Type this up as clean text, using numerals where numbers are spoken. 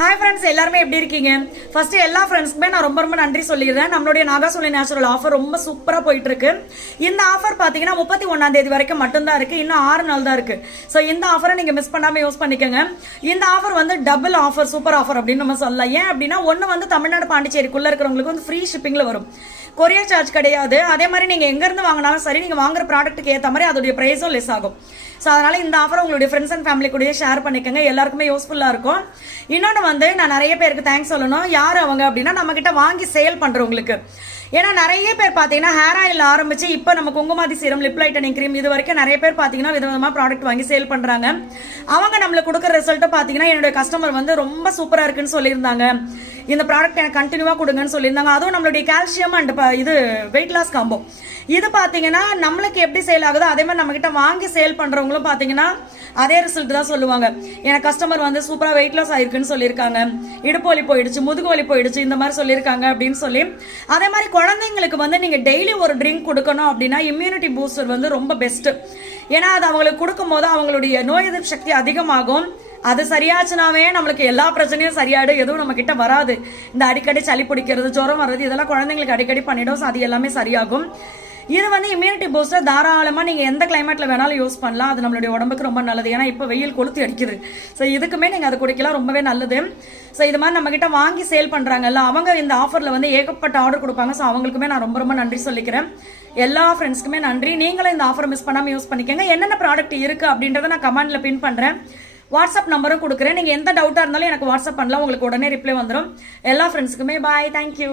Hi friends, எல்லாருமே எப்படி இருக்கீங்க? ஃபர்ஸ்ட் எல்லா ஃப்ரெண்ட்ஸ்க்குமே நான் ரொம்ப ரொம்ப நன்றி சொல்லிடுறேன். நம்மளுடைய நாகாசோலி நேச்சுரல் ஆஃபர் ரொம்ப சூப்பராக போயிட்டு இருக்கு. இந்த ஆஃபர் பார்த்தீங்கன்னா 31ஆம் தேதி வரைக்கும் மட்டும்தான் இருக்கு. இன்னும் 6 நாள் தான் இருக்கு. ஸோ இந்த ஆஃபரை நீங்க மிஸ் பண்ணாம யூஸ் பண்ணிக்கோங்க. இந்த ஆஃபர் வந்து டபுள் ஆஃபர், சூப்பர் ஆஃபர் அப்படின்னு நம்ம சொல்லலாம். ஏன் அப்படின்னா ஒன்று வந்து தமிழ்நாடு பாண்டிச்சேரிக்குள்ள இருக்கிறவங்களுக்கு வந்து ஃப்ரீ ஷிப்பிங்ல வரும், கொரியர் சார்ஜ் கிடையாது. அதே மாதிரி நீங்க எங்க இருந்து வாங்கினாலும் சரி, நீங்க வாங்குற ப்ராடக்ட்டுக்கு ஏற்ற மாதிரி அதோடைய பிரைஸும் லெஸ் ஆகும். ஸோ அதனால இந்த ஆஃபர் உங்களுடைய ஃப்ரெண்ட்ஸ் அண்ட் ஃபேமிலி கூட ஷேர் பண்ணிக்கோங்க, எல்லாருக்குமே யூஸ்ஃபுல்லாக இருக்கும். இன்னொன்று வந்து நான் நிறைய பேருக்கு தேங்க்ஸ் சொல்லணும். யார் அவங்க அப்படின்னா நம்ம கிட்ட வாங்கி சேல் பண்றவங்களுக்கு. ஏன்னா நிறைய பேர் பார்த்தீங்கன்னா ஹேர் ஆயில் ஆரம்பிச்சு இப்போ நம்ம Kumkumadi serum, lip lightening cream, இது வரைக்கும் நிறைய பேர் பார்த்தீங்கன்னா விதவிதமாக ப்ராடக்ட் வாங்கி சேல் பண்றாங்க. அவங்க நம்மளுக்கு கொடுக்குற ரிசல்ட்டை பார்த்தீங்கன்னா என்னுடைய கஸ்டமர் வந்து ரொம்ப சூப்பராக இருக்குன்னு சொல்லியிருந்தாங்க. இந்த ப்ராடக்ட் எனக்கு கண்டினியூவாக கொடுங்கன்னு சொல்லியிருந்தாங்க. அதுவும் நம்மளுடைய கால்சியம் அண்ட் இது வெயிட் லாஸ் காம்போ இது பார்த்தீங்கன்னா நம்மளுக்கு எப்படி சேல் ஆகுதோ அதே மாதிரி நம்ம கிட்ட வாங்கி சேல் பண்றவங்களும் பார்த்தீங்கன்னா அதே ரிசல்ட் தான் சொல்லுவாங்க. எனக்கு கஸ்டமர் வந்து சூப்பராக வெயிட் லாஸ் ஆயிருக்குன்னு சொல்லியிருக்காங்க, இடுப்பு வலி போயிடுச்சு, முதுகு வலி போயிடுச்சு, இந்த மாதிரி சொல்லியிருக்காங்க அப்படின்னு சொல்லி. அதே மாதிரி குழந்தைங்களுக்கு வந்து நீங்க டெய்லி ஒரு ட்ரிங்க் கொடுக்கணும் அப்படின்னா இம்யூனிட்டி பூஸ்டர் வந்து ரொம்ப பெஸ்ட். ஏன்னா அது அவங்களுக்கு கொடுக்கும் போது அவங்களுடைய நோய் எதிர்ப்பு சக்தி அதிகமாகும். அது சரியாச்சுனாவே நம்மளுக்கு எல்லா பிரச்சனையும் சரியாடு, எதுவும் நம்ம கிட்ட வராது. இந்த அடிக்கடி சளி பிடிக்கிறது, ஜுரம் வர்றது, இதெல்லாம் குழந்தைங்களுக்கு அடிக்கடி பண்ணிடும். அது எல்லாமே சரியாகும். இது வந்து இம்யூனிட்டி பூஸ்டர் தாராளமாக நீங்கள் எந்த கிளைமேட்ல வேணாலும் யூஸ் பண்ணலாம். அது நம்மளுடைய உடம்புக்கு ரொம்ப நல்லது. ஏன்னா இப்போ வெயில் கொளுத்தி அடிக்குது. ஸோ இதுக்குமே நீங்கள் அதை குடிக்கலாம், ரொம்பவே நல்லது. ஸோ இது மாதிரி நம்ம கிட்ட வாங்கி சேல் பண்ணுறாங்கல்ல, அவங்க இந்த ஆஃபரில் வந்து ஏகப்பட்ட ஆர்டர் கொடுப்பாங்க. ஸோ அவங்களுக்குமே நான் ரொம்ப ரொம்ப நன்றி சொல்லிக்கிறேன். எல்லா ஃப்ரெண்ட்ஸ்க்குமே நன்றி. நீங்களும் இந்த ஆஃபர் மிஸ் பண்ணாமல் யூஸ் பண்ணிக்கோங்க. என்னென்ன ப்ராடக்ட் இருக்குது அப்படின்றத நான் கமெண்ட்ல பின் பண்ணுறேன். வாட்ஸ்அப் நம்பரும் கொடுக்குறேன். நீங்கள் எந்த டவுட்டாக இருந்தாலும் எனக்கு வாட்ஸ்அப் பண்ணலாம், உங்களுக்கு உடனே ரிப்ளை வந்துடும். எல்லா ஃப்ரெண்ட்ஸ்க்குமே பாய், தேங்க்யூ.